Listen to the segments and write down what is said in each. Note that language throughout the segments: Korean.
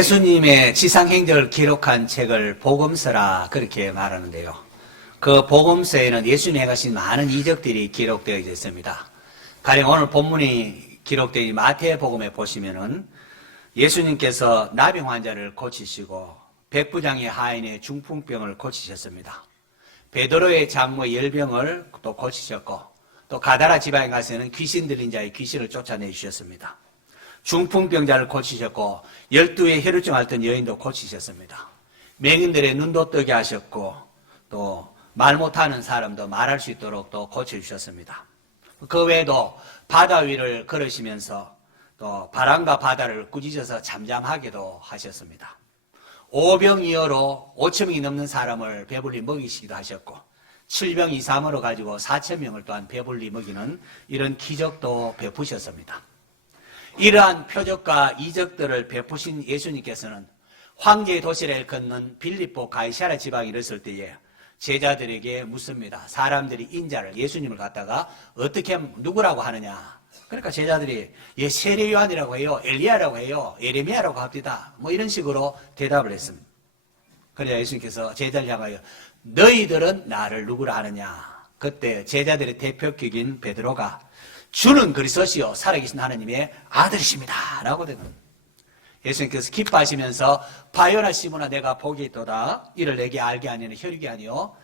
예수님의 지상행적을 기록한 책을 복음서라 그렇게 말하는데요. 그 복음서에는 예수님이 행하신 많은 이적들이 기록되어 있습니다. 가령 오늘 본문이 기록된 마태복음에 보시면은 예수님께서 나병 환자를 고치시고 백부장의 하인의 중풍병을 고치셨습니다. 베드로의 장모 열병을 또 고치셨고, 또 가다라 지방에 가서는 귀신 들린 자의 귀신을 쫓아내 주셨습니다. 중풍병자를 고치셨고 12의 혈루증 앓던 여인도 고치셨습니다. 맹인들의 눈도 뜨게 하셨고 또 말 못하는 사람도 말할 수 있도록 또 고쳐주셨습니다. 그 외에도 바다 위를 걸으시면서 또 바람과 바다를 꾸짖어서 잠잠하게도 하셨습니다. 오병이어로 5,000명이 넘는 사람을 배불리 먹이시기도 하셨고 7병 2, 3으로 가지고 4,000명을 또한 배불리 먹이는 이런 기적도 베푸셨습니다. 이러한 표적과 이적들을 베푸신 예수님께서는 황제의 도시를 걷는 빌립보 가이사랴 지방에 이르렀을 때에 제자들에게 묻습니다. 사람들이 인자를, 예수님을 갖다가 어떻게 누구라고 하느냐. 그러니까 제자들이 세례 요한이라고 해요, 엘리야라고 해요, 예레미야라고 합니다. 뭐 이런 식으로 대답을 했습니다. 그래야 예수님께서 제자를 향하여 너희들은 나를 누구라 하느냐. 그때 제자들의 대표격인 베드로가 주는 그리스도시요 살아계신 하나님의 아들이십니다 라고 되는 겁니다. 예수님께서 기뻐하시면서 바요나 시몬아 내가 복이 있도다. 이를 내게 알게 하니는 혈육이 아니요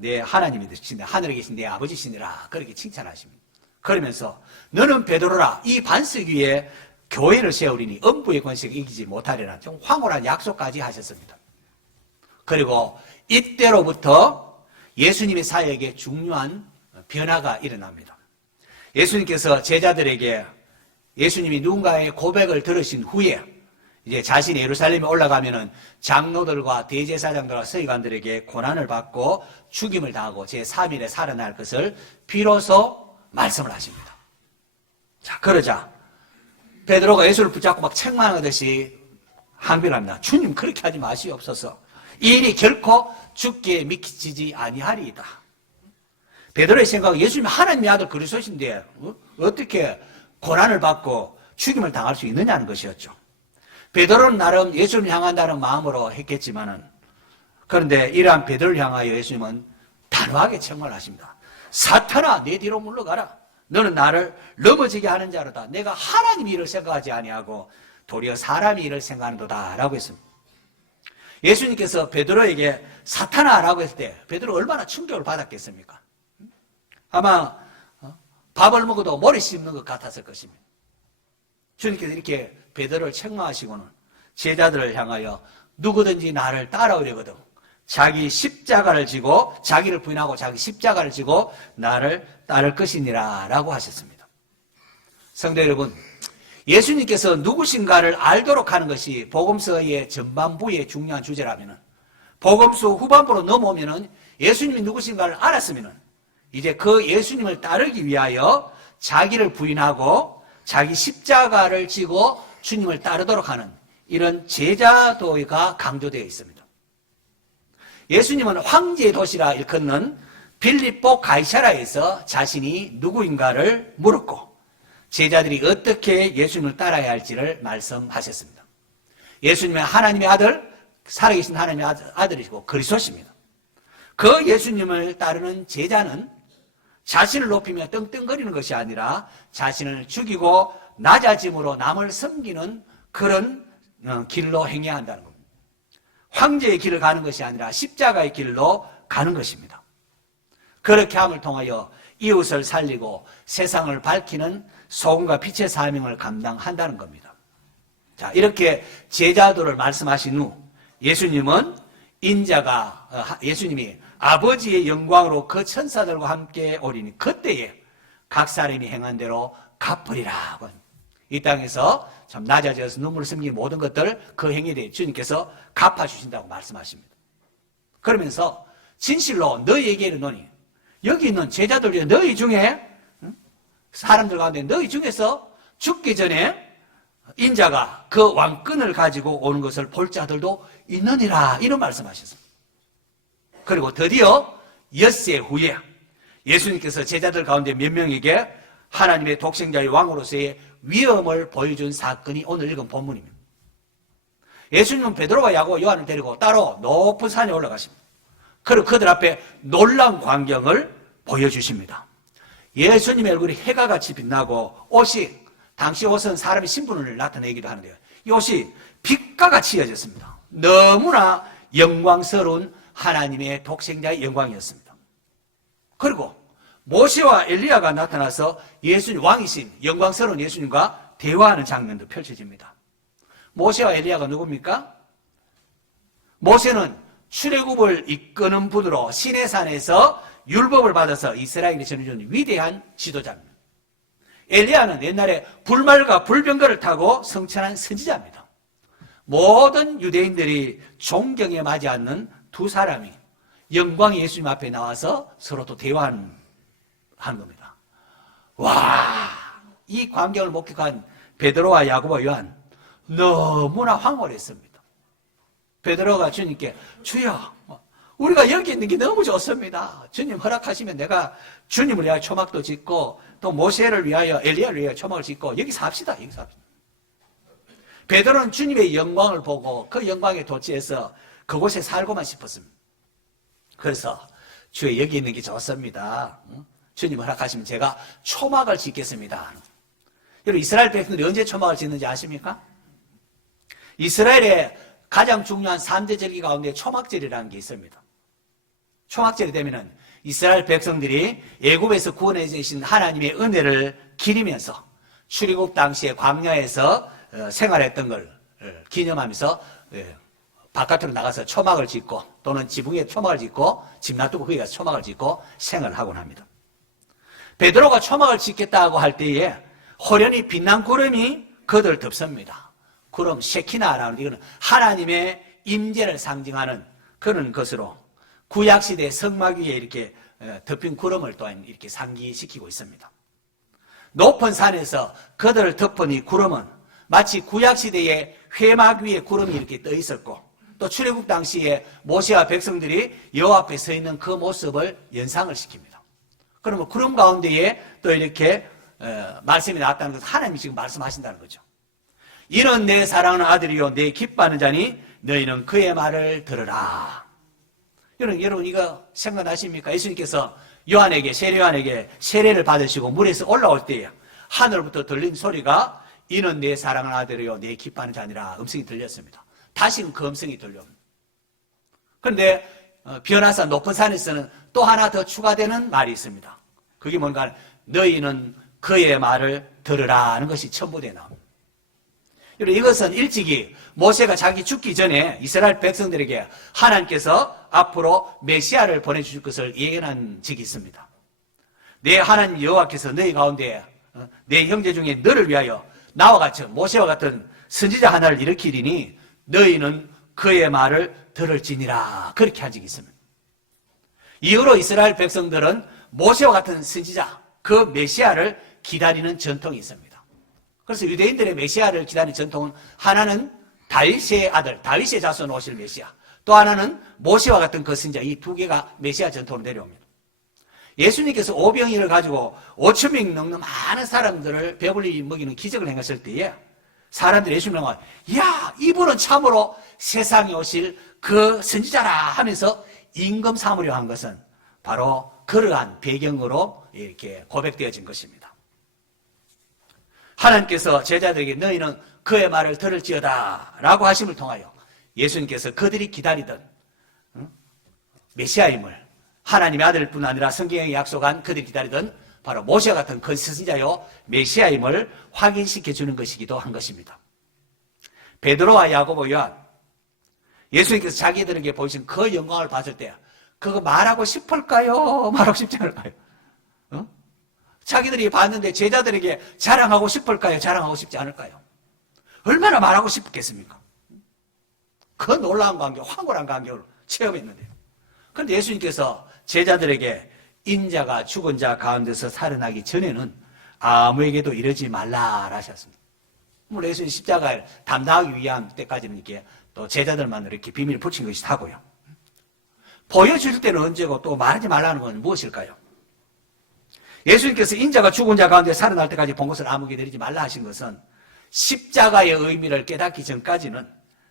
내 하나님이 되시니라. 하늘에 계신 내 아버지시니라. 그렇게 칭찬하십니다. 그러면서 너는 베드로라. 이 반석 위에 교회를 세우리니 음부의 권세가 이기지 못하리라. 좀 황홀한 약속까지 하셨습니다. 그리고 이때로부터 예수님의 사역에 중요한 변화가 일어납니다. 예수님께서 제자들에게 예수님이 누군가의 고백을 들으신 후에 이제 자신이 예루살렘에 올라가면은 장로들과 대제사장들과 서기관들에게 고난을 받고 죽임을 당하고 제3일에 살아날 것을 비로소 말씀을 하십니다. 자, 그러자 베드로가 예수를 붙잡고 막 책망하듯이 항변을 합니다. 주님 그렇게 하지 마시옵소서. 이 일이 결코 죽게 미치지 아니하리이다. 베드로의 생각은 예수님이 하나님의 아들 그리스도신데 어떻게 고난을 받고 죽임을 당할 수 있느냐는 것이었죠. 베드로는 나름 예수님을 향한다는 마음으로 했겠지만은 그런데 이러한 베드로를 향하여 예수님은 단호하게 책망을 하십니다. 사탄아 내 뒤로 물러가라. 너는 나를 넘어지게 하는 자로다. 내가 하나님의 일을 생각하지 아니하고 도리어 사람의 일을 생각하는도다 라고 했습니다. 예수님께서 베드로에게 사탄아 라고 했을 때 베드로 얼마나 충격을 받았겠습니까? 아마 밥을 먹어도 머리 씹는 것 같았을 것입니다. 주님께서 이렇게 베드로를 책망하시고는 제자들을 향하여 누구든지 나를 따라오려거든 자기 십자가를 지고 자기를 부인하고 자기 십자가를 지고 나를 따를 것이니라 라고 하셨습니다. 성도 여러분, 예수님께서 누구신가를 알도록 하는 것이 복음서의 전반부의 중요한 주제라면 복음서 후반부로 넘어오면 예수님이 누구신가를 알았으면 이제 그 예수님을 따르기 위하여 자기를 부인하고 자기 십자가를 지고 주님을 따르도록 하는 이런 제자도가 강조되어 있습니다. 예수님은 황제의 도시라 일컫는 빌립보 가이사랴에서 자신이 누구인가를 물었고 제자들이 어떻게 예수님을 따라야 할지를 말씀하셨습니다. 예수님은 하나님의 아들, 살아계신 하나님의 아들이시고 그리스도십니다. 그 예수님을 따르는 제자는 자신을 높이며 떵떵거리는 것이 아니라 자신을 죽이고 낮아짐으로 남을 섬기는 그런 길로 행해야 한다는 겁니다. 황제의 길을 가는 것이 아니라 십자가의 길로 가는 것입니다. 그렇게 함을 통하여 이웃을 살리고 세상을 밝히는 소금과 빛의 사명을 감당한다는 겁니다. 자, 이렇게 제자도를 말씀하신 후 예수님이 아버지의 영광으로 그 천사들과 함께 오리니 그때에 각 사람이 행한 대로 갚으리라. 이 땅에서 참 낮아져서 눈물을 숨기는 모든 것들 그 행위에 대해 주님께서 갚아주신다고 말씀하십니다. 그러면서 진실로 너희에게 이르노니 여기 있는 제자들 중에 너희 중에 사람들 가운데 너희 중에서 죽기 전에 인자가 그 왕권을 가지고 오는 것을 볼 자들도 있느니라 이런 말씀하셨습니다. 그리고 드디어 엿새 후에 예수님께서 제자들 가운데 몇 명에게 하나님의 독생자의 왕으로서의 위엄을 보여준 사건이 오늘 읽은 본문입니다. 예수님은 베드로와 야고보, 요한을 데리고 따로 높은 산에 올라가십니다. 그리고 그들 앞에 놀라운 광경을 보여주십니다. 예수님의 얼굴이 해가 같이 빛나고 옷이, 당시 옷은 사람의 신분을 나타내기도 하는데요, 이 옷이 빛과 같이 이어졌습니다. 너무나 영광스러운 하나님의 독생자의 영광이었습니다. 그리고 모세와 엘리야가 나타나서 예수님, 왕이신 영광스러운 예수님과 대화하는 장면도 펼쳐집니다. 모세와 엘리야가 누굽니까? 모세는 출애굽을 이끄는 분으로 시내산에서 율법을 받아서 이스라엘에 전해준 위대한 지도자입니다. 엘리야는 옛날에 불말과 불병거를 타고 성천한 선지자입니다. 모든 유대인들이 존경에 맞지 않는 두 사람이 영광의 예수님 앞에 나와서 서로 또 대화하는 겁니다. 와, 이 광경을 목격한 베드로와 야고보, 요한 너무나 황홀했습니다. 베드로가 주님께, 주여, 우리가 여기 있는 게 너무 좋습니다. 주님 허락하시면 내가 주님을 위하여 초막도 짓고 또 모세를 위하여, 엘리야를 위하여 초막을 짓고 여기서 합시다. 여기서 합시다. 베드로는 주님의 영광을 보고 그 영광에 도취해서 그곳에 살고만 싶었습니다. 그래서 주여, 여기 있는 게 좋습니다. 주님 허락하시면 제가 초막을 짓겠습니다. 여러분, 이스라엘 백성들이 언제 초막을 짓는지 아십니까? 이스라엘의 가장 중요한 3대 절기 가운데 초막절이라는 게 있습니다. 초막절이 되면은 이스라엘 백성들이 애굽에서 구원해 주신 하나님의 은혜를 기리면서 출애굽 당시에 광야에서 생활했던 걸 기념하면서 바깥으로 나가서 초막을 짓고 또는 지붕에 초막을 짓고 집 놔두고 거기 가서 초막을 짓고 생활을 하곤 합니다. 베드로가 초막을 짓겠다고 할 때에 호련히 빛난 구름이 그들 덮습니다. 구름 셰키나라는, 이거는 하나님의 임재를 상징하는 그런 것으로 구약시대 성막 위에 이렇게 덮인 구름을 또한 이렇게 상기시키고 있습니다. 높은 산에서 그들을 덮은 이 구름은 마치 구약시대의 회막 위에 구름이 이렇게 떠 있었고, 또 출애굽 당시에 모세와 백성들이 여호와 앞에 서 있는 그 모습을 연상을 시킵니다. 그러면 구름 가운데에 또 이렇게 말씀이 나왔다는 것은 하나님이 지금 말씀하신다는 거죠. 이는 내 사랑하는 아들이요 내 기뻐하는 자니 너희는 그의 말을 들으라. 여러분 이거 생각나십니까? 예수님께서 세례 요한에게 세례를 받으시고 물에서 올라올 때에 하늘부터 들린 소리가 이는 내 사랑하는 아들이요 내 기뻐하는 자니라 음성이 들렸습니다. 다시는 그 음성이 들려옵니다. 그런데 변화산 높은 산에서는 또 하나 더 추가되는 말이 있습니다. 그게 뭔가 너희는 그의 말을 들으라 하는 것이 첨부되어 나옵니다. 이것은 일찍이 모세가 자기 죽기 전에 이스라엘 백성들에게 하나님께서 앞으로 메시아를 보내주실 것을 예언한 적이 있습니다. 내 하나님 여호와께서 너희 가운데 내 형제 중에 너를 위하여 나와 같이 모세와 같은 선지자 하나를 일으키리니 너희는 그의 말을 들을지니라, 그렇게 한 적이 있습니다. 이후로 이스라엘 백성들은 모세와 같은 선지자, 그 메시아를 기다리는 전통이 있습니다. 그래서 유대인들의 메시아를 기다리는 전통은 하나는 다윗의 아들, 다윗의 자손 오실 메시아, 또 하나는 모세와 같은 그 선지자, 이 두 개가 메시아 전통으로 내려옵니다. 예수님께서 오병이를 가지고 5,000명 넘는 많은 사람들을 배불리 먹이는 기적을 행하실 때에 사람들이 예수님을 보고 야, 이분은 참으로 세상에 오실 그 선지자라 하면서 임금 삼으려 한 것은 바로 그러한 배경으로 이렇게 고백되어진 것입니다. 하나님께서 제자들에게 너희는 그의 말을 들을지어다 라고 하심을 통하여 예수님께서 그들이 기다리던 메시아임을, 하나님의 아들뿐 아니라 성경에 약속한 그들이 기다리던 바로 모세와 같은 그 선지자요 메시아임을 확인시켜주는 것이기도 한 것입니다. 베드로와 야고보, 요한, 예수님께서 자기들에게 보이신 그 영광을 봤을 때 그거 말하고 싶을까요? 말하고 싶지 않을까요? 자기들이 봤는데 제자들에게 자랑하고 싶을까요? 자랑하고 싶지 않을까요? 얼마나 말하고 싶겠습니까? 그 놀라운 광경, 황홀한 광경을 체험했는데, 그런데 예수님께서 제자들에게 인자가 죽은 자 가운데서 살아나기 전에는 아무에게도 이러지 말라 하셨습니다. 물론 예수님 십자가를 담당하기 위한 때까지는 이렇게 또 제자들만 이렇게 비밀을 붙인 것이 하고요. 보여줄 때는 언제고 또 말하지 말라는 건 무엇일까요? 예수님께서 인자가 죽은 자 가운데 살아날 때까지 본 것을 아무에게 내리지 말라 하신 것은 십자가의 의미를 깨닫기 전까지는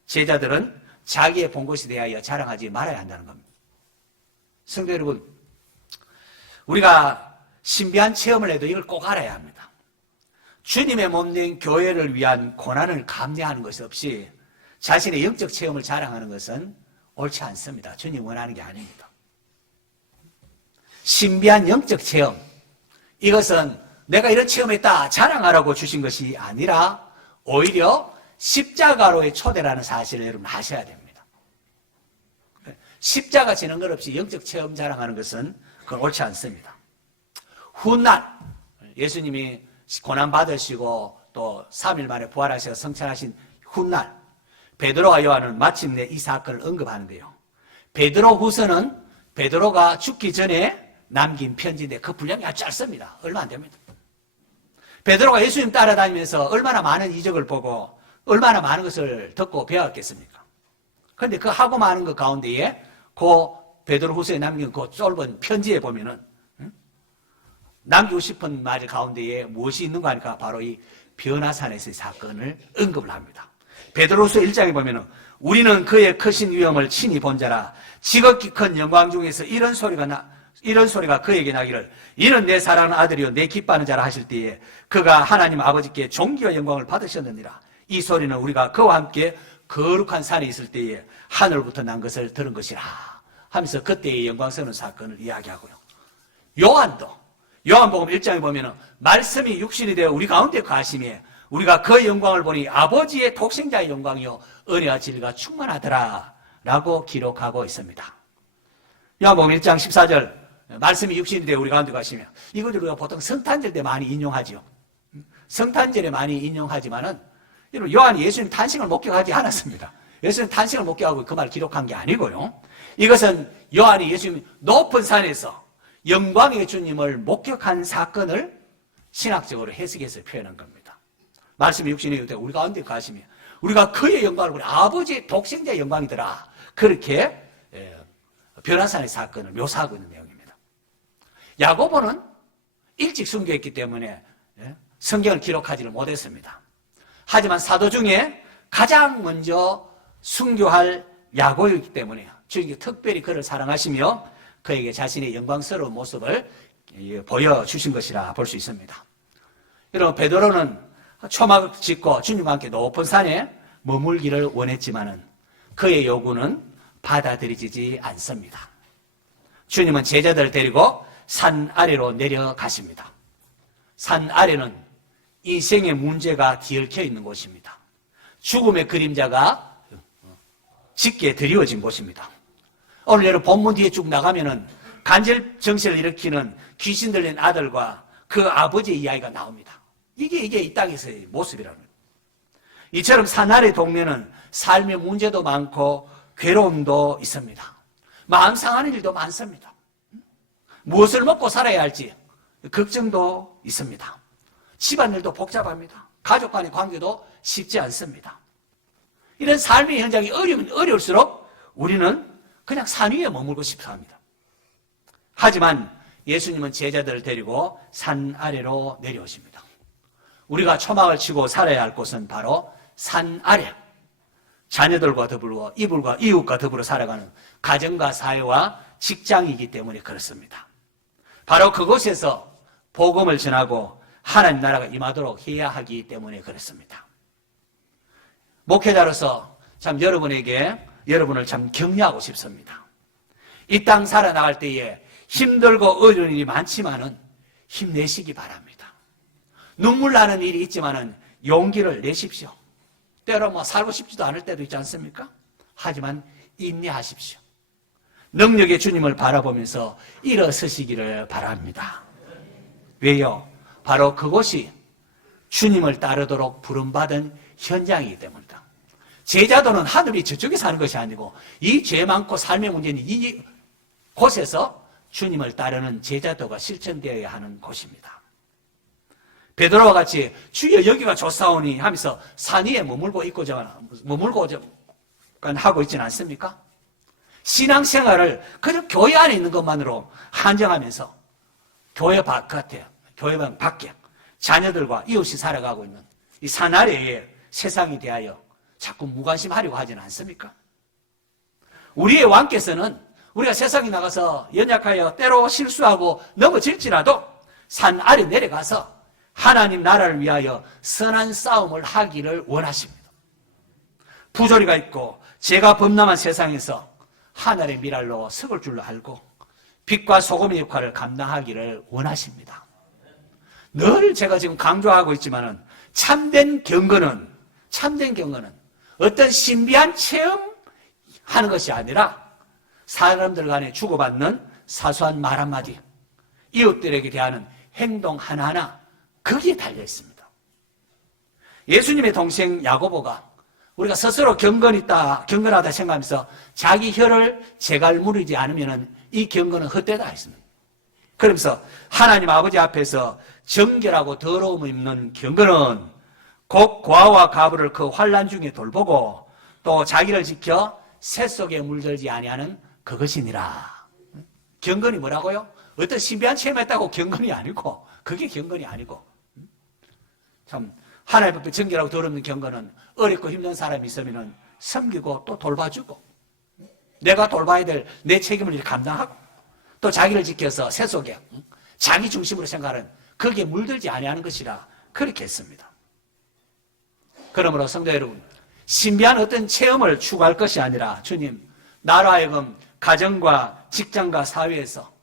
제자들은 자기의 본 것에 대하여 자랑하지 말아야 한다는 겁니다. 성도 여러분, 우리가 신비한 체험을 해도 이걸 꼭 알아야 합니다. 주님의 몸된 교회를 위한 고난을 감내하는 것이 없이 자신의 영적 체험을 자랑하는 것은 옳지 않습니다. 주님 원하는 게 아닙니다. 신비한 영적 체험, 이것은 내가 이런 체험했다 자랑하라고 주신 것이 아니라 오히려 십자가로의 초대라는 사실을 여러분 아셔야 됩니다. 십자가 지는 것 없이 영적 체험 자랑하는 것은 그건 옳지 않습니다. 훗날 예수님이 고난받으시고 또 3일 만에 부활하셔서 성천하신 훗날 베드로와 요한은 마침내 이 사건을 언급하는데요. 베드로 후서는 베드로가 죽기 전에 남긴 편지인데 그 분량이 아주 짧습니다. 얼마 안 됩니다. 베드로가 예수님 따라다니면서 얼마나 많은 이적을 보고 얼마나 많은 것을 듣고 배웠겠습니까? 그런데 그 하고 많은 것 가운데에 그 베드로 후서에 남긴 그 짧은 편지에 보면은 남기고 싶은 말 가운데에 무엇이 있는가 하니까 바로 이 변화산에서의 사건을 언급을 합니다. 베드로후서 1장에 보면은 우리는 그의 크신 위엄을 친히 본 자라 지극히 큰 영광 중에서 이런 소리가 그에게 나기를 이는 내 사랑하는 아들이요 내 기뻐하는 자라 하실 때에 그가 하나님 아버지께 존귀와 영광을 받으셨느니라. 이 소리는 우리가 그와 함께 거룩한 산에 있을 때에 하늘부터 난 것을 들은 것이라 하면서 그때의 영광스러운 사건을 이야기하고요. 요한복음 1장에 보면은 말씀이 육신이 되어 우리 가운데 거하심에 우리가 그 영광을 보니 아버지의 독생자의 영광이요 은혜와 진리가 충만하더라 라고 기록하고 있습니다. 요한복음 1장 14절 말씀이 육신이 되어 우리 가운데 거하시며 이것을 우리가 보통 성탄절 때 많이 인용하죠. 성탄절에 많이 인용하지만은 요한이 예수님 탄생을 목격하지 않았습니다. 예수님 탄생을 목격하고 그 말 기록한 게 아니고요. 이것은 요한이 예수님 높은 산에서 영광의 주님을 목격한 사건을 신학적으로 해석해서 표현한 겁니다. 말씀이 육신이 되어 우리 가운데 거하시며 우리가 그의 영광을 보니 아버지의 독생자의 영광이더라. 그렇게 변화산의 사건을 묘사하고 있는 내용입니다. 야고보는 일찍 순교했기 때문에 성경을 기록하지를 못했습니다. 하지만 사도 중에 가장 먼저 순교할 야고보이기 때문에 주님께 특별히 그를 사랑하시며 그에게 자신의 영광스러운 모습을 보여주신 것이라 볼 수 있습니다. 여러분, 베드로는 초막을 짓고 주님과 함께 높은 산에 머물기를 원했지만은 그의 요구는 받아들이지 않습니다. 주님은 제자들을 데리고 산 아래로 내려가십니다. 산 아래는 인생의 문제가 뒤얽혀 있는 곳입니다. 죽음의 그림자가 짙게 드리워진 곳입니다. 오늘 여러분 본문 뒤에 쭉 나가면은 간절 정신을 일으키는 귀신 들린 아들과 그 아버지의 이야기가 나옵니다. 이게 이 땅에서의 모습이랍니다. 이처럼 산 아래 동네는 삶의 문제도 많고 괴로움도 있습니다. 마음 상하는 일도 많습니다. 무엇을 먹고 살아야 할지 걱정도 있습니다. 집안일도 복잡합니다. 가족 간의 관계도 쉽지 않습니다. 이런 삶의 현장이 어려우면 어려울수록 우리는 그냥 산 위에 머물고 싶어 합니다. 하지만 예수님은 제자들을 데리고 산 아래로 내려오십니다. 우리가 초막을 치고 살아야 할 곳은 바로 산 아래, 자녀들과 더불어 이불과 이웃과 더불어 살아가는 가정과 사회와 직장이기 때문에 그렇습니다. 바로 그곳에서 복음을 전하고 하나님 나라가 임하도록 해야 하기 때문에 그렇습니다. 목회자로서 참 여러분을 참 격려하고 싶습니다. 이 땅 살아나갈 때에 힘들고 어려운 일이 많지만은 힘내시기 바랍니다. 눈물 나는 일이 있지만은 용기를 내십시오. 때로 살고 싶지도 않을 때도 있지 않습니까? 하지만 인내하십시오. 능력의 주님을 바라보면서 일어서시기를 바랍니다. 왜요? 바로 그곳이 주님을 따르도록 부름받은 현장이기 때문이다. 제자도는 하늘이 저쪽에 사는 것이 아니고 이 죄 많고 삶의 문제는 이 곳에서 주님을 따르는 제자도가 실천되어야 하는 곳입니다. 베드로와 같이 주여 여기가 좋사오니 하면서 산 위에 머물고 하고 있지는 않습니까? 신앙생활을 그냥 교회 안에 있는 것만으로 한정하면서 교회 바깥에, 교회 밖에 자녀들과 이웃이 살아가고 있는 이 산 아래에 세상에 대하여 자꾸 무관심하려고 하지는 않습니까? 우리의 왕께서는 우리가 세상에 나가서 연약하여 때로 실수하고 넘어질지라도 산 아래 내려가서 하나님 나라를 위하여 선한 싸움을 하기를 원하십니다. 부조리가 있고 죄가 범람한 세상에서 하늘의 미랄로 석을 줄로 알고 빛과 소금의 역할을 감당하기를 원하십니다. 늘 제가 지금 강조하고 있지만은 참된 경건은 어떤 신비한 체험하는 것이 아니라 사람들 간에 주고받는 사소한 말 한마디, 이웃들에게 대하는 행동 하나하나, 거기에 달려 있습니다. 예수님의 동생 야고보가 우리가 스스로 경건하다 생각하면서 자기 혀를 제갈 무리지 않으면 이 경건은 헛되다 했습니다. 그러면서 하나님 아버지 앞에서 정결하고 더러움 없는 경건은 곧 고아와 가부를 그 환난 중에 돌보고 또 자기를 지켜 새 속에 물들지 아니하는 그것이니라. 경건이 뭐라고요? 어떤 신비한 체험했다고 경건이 아니고, 그게 경건이 아니고, 참 하나님 앞에 정결하고 더럽는 경건은 어렵고 힘든 사람이 있으면 섬기고 또 돌봐주고, 내가 돌봐야 될 내 책임을 이렇게 감당하고, 또 자기를 지켜서 새 속에 자기 중심으로 생각하는, 거기에 물들지 아니하는 것이라 그렇게 했습니다. 그러므로 성도 여러분, 신비한 어떤 체험을 추구할 것이 아니라 주님, 나로 하여금 가정과 직장과 사회에서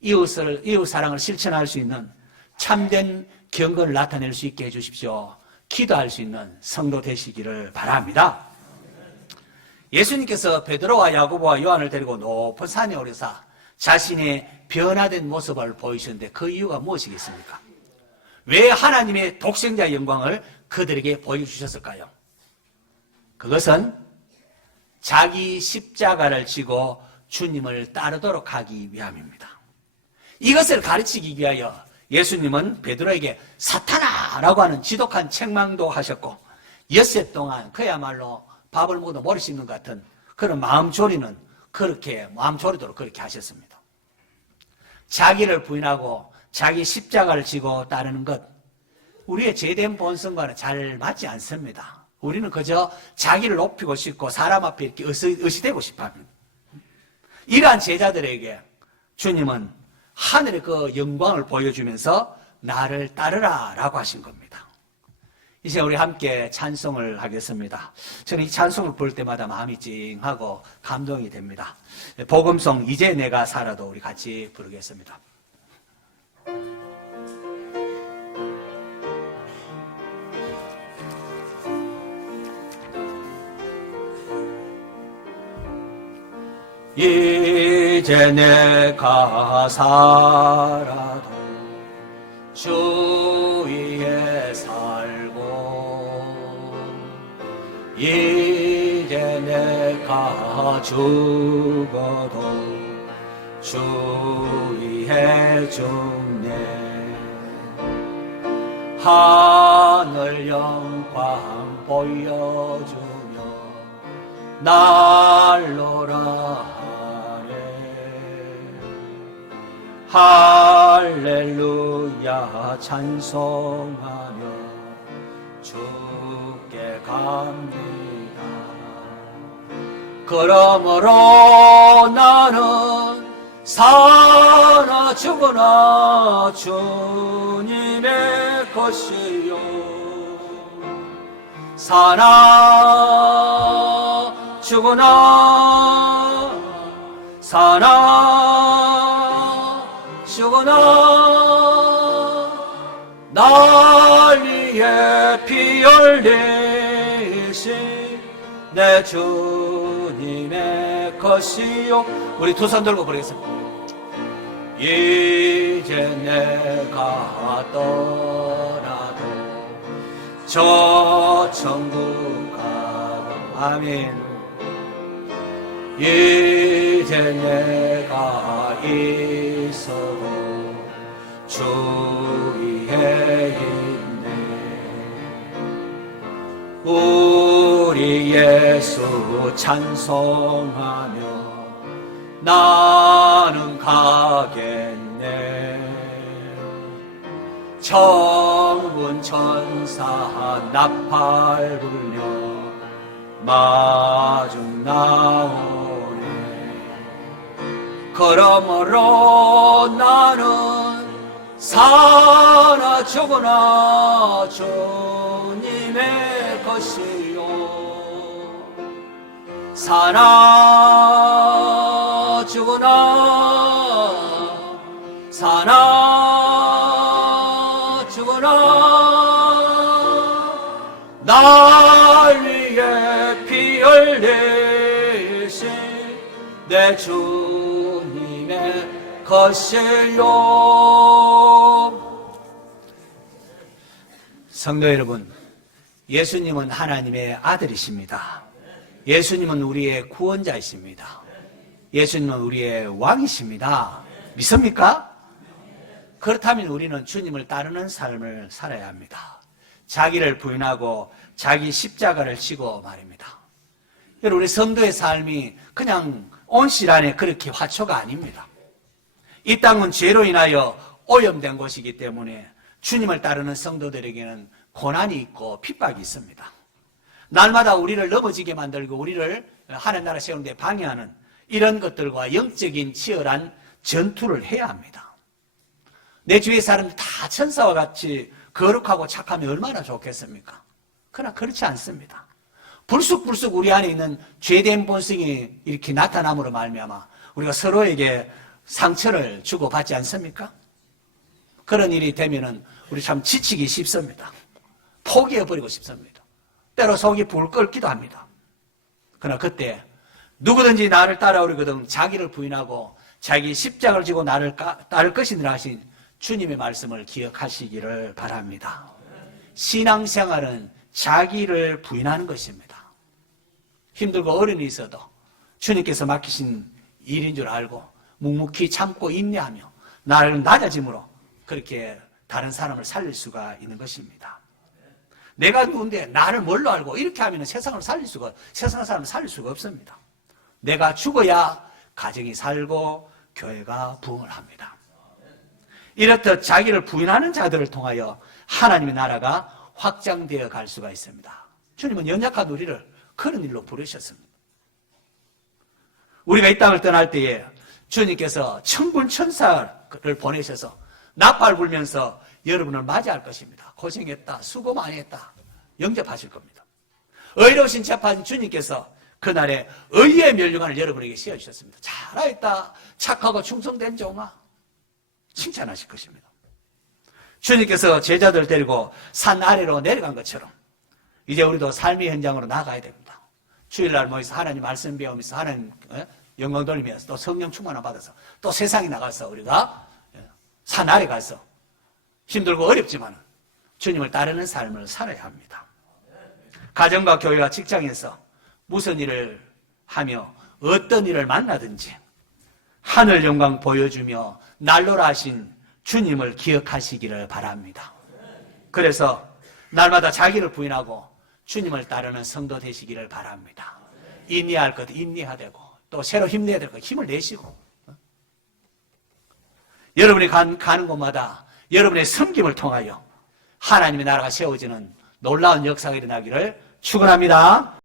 이웃 사랑을 실천할 수 있는 참된 경건을 나타낼 수 있게 해주십시오. 기도할 수 있는 성도 되시기를 바랍니다. 예수님께서 베드로와 야고보와 요한을 데리고 높은 산에 오르사 자신의 변화된 모습을 보이셨는데 그 이유가 무엇이겠습니까? 왜 하나님의 독생자의 영광을 그들에게 보여주셨을까요? 그것은 자기 십자가를 지고 주님을 따르도록 하기 위함입니다. 이것을 가르치기 위하여 예수님은 베드로에게 사탄아라고 하는 지독한 책망도 하셨고 엿새 동안 그야말로 밥을 먹어도 머리 씹는 것 같은 그런 마음조리도록 그렇게 하셨습니다. 자기를 부인하고 자기 십자가를 지고 따르는 것, 우리의 죄된 본성과는 잘 맞지 않습니다. 우리는 그저 자기를 높이고 싶고 사람 앞에 이렇게 의시되고 싶어합니다. 이러한 제자들에게 주님은 하늘의 그 영광을 보여주면서 나를 따르라 라고 하신 겁니다. 이제 우리 함께 찬송을 하겠습니다. 저는 이 찬송을 볼 때마다 마음이 찡하고 감동이 됩니다. 복음송 이제 내가 살아도 우리 같이 부르겠습니다. 이제 내가 살아도 주 위에 살고 이제 내가 죽어도 주 위에 죽네. 하늘 영광 보여주며 날로라 할렐루야 찬송하며 주께 갑니다. 그러므로 나는 사나 죽으나 주님의 것이요 사나 죽으나 난리에 피 흘리신 내 주님의 것이요. 우리 두 손 들고 부르겠습니다. 이제 내가 떠나도 저 천국 가고 아멘. 이제 내가 있어도 주 위에 있네. 우리 예수 찬송하며 나는 가겠네. 천군 천사 나팔 불려 마중 나오네. 그러므로 나는 사나 죽으나 주님의 것이요, 사나 죽으나 날 위해 피 흘리신 내 주님의 것이요. 성도 여러분, 예수님은 하나님의 아들이십니다. 예수님은 우리의 구원자이십니다. 예수님은 우리의 왕이십니다. 믿습니까? 그렇다면 우리는 주님을 따르는 삶을 살아야 합니다. 자기를 부인하고 자기 십자가를 지고 말입니다. 여러분, 우리 성도의 삶이 그냥 온실 안에 그렇게 화초가 아닙니다. 이 땅은 죄로 인하여 오염된 곳이기 때문에 주님을 따르는 성도들에게는 고난이 있고 핍박이 있습니다. 날마다 우리를 넘어지게 만들고 우리를 하나님 나라 세우는 데 방해하는 이런 것들과 영적인 치열한 전투를 해야 합니다. 내 주위의 사람들 다 천사와 같이 거룩하고 착하면 얼마나 좋겠습니까? 그러나 그렇지 않습니다. 불쑥불쑥 우리 안에 있는 죄된 본성이 이렇게 나타남으로 말미암아 우리가 서로에게 상처를 주고받지 않습니까? 그런 일이 되면은 우리 참 지치기 쉽습니다. 포기해버리고 싶습니다. 때로 속이 불 끓기도 합니다. 그러나 그때 누구든지 나를 따라오려거든 자기를 부인하고 자기 십자가를 지고 나를 따를 것이니라 하신 주님의 말씀을 기억하시기를 바랍니다. 신앙생활은 자기를 부인하는 것입니다. 힘들고 어려움이 있어도 주님께서 맡기신 일인 줄 알고 묵묵히 참고 인내하며 나를 낮아짐으로 그렇게 다른 사람을 살릴 수가 있는 것입니다. 내가 누군데 나를 뭘로 알고 이렇게 하면 세상 사람을 살릴 수가 없습니다. 내가 죽어야 가정이 살고 교회가 부흥을 합니다. 이렇듯 자기를 부인하는 자들을 통하여 하나님의 나라가 확장되어 갈 수가 있습니다. 주님은 연약한 우리를 그런 일로 부르셨습니다. 우리가 이 땅을 떠날 때에 주님께서 천군 천사를 보내셔서 나팔 불면서 여러분을 맞이할 것입니다. 고생했다, 수고 많이 했다, 영접하실 겁니다. 의로우신 재판인 주님께서 그날에 의의 면류관을 여러분에게 씌워주셨습니다. 잘하였다, 착하고 충성된 종아, 칭찬하실 것입니다. 주님께서 제자들 데리고 산 아래로 내려간 것처럼 이제 우리도 삶의 현장으로 나가야 됩니다. 주일날 모여서 하나님 말씀 배우면서 하나님 영광 돌리면서 또 성령 충만을 받아서 또 세상에 나가서 우리가 산 아래 가서 힘들고 어렵지만 주님을 따르는 삶을 살아야 합니다. 가정과 교회와 직장에서 무슨 일을 하며 어떤 일을 만나든지 하늘 영광 보여주며 날로라 하신 주님을 기억하시기를 바랍니다. 그래서 날마다 자기를 부인하고 주님을 따르는 성도 되시기를 바랍니다. 인내할 것 인내하되고 또 새로 힘내야 될 것 힘을 내시고 여러분이 가는 곳마다 여러분의 섬김을 통하여 하나님의 나라가 세워지는 놀라운 역사가 일어나기를 축원합니다.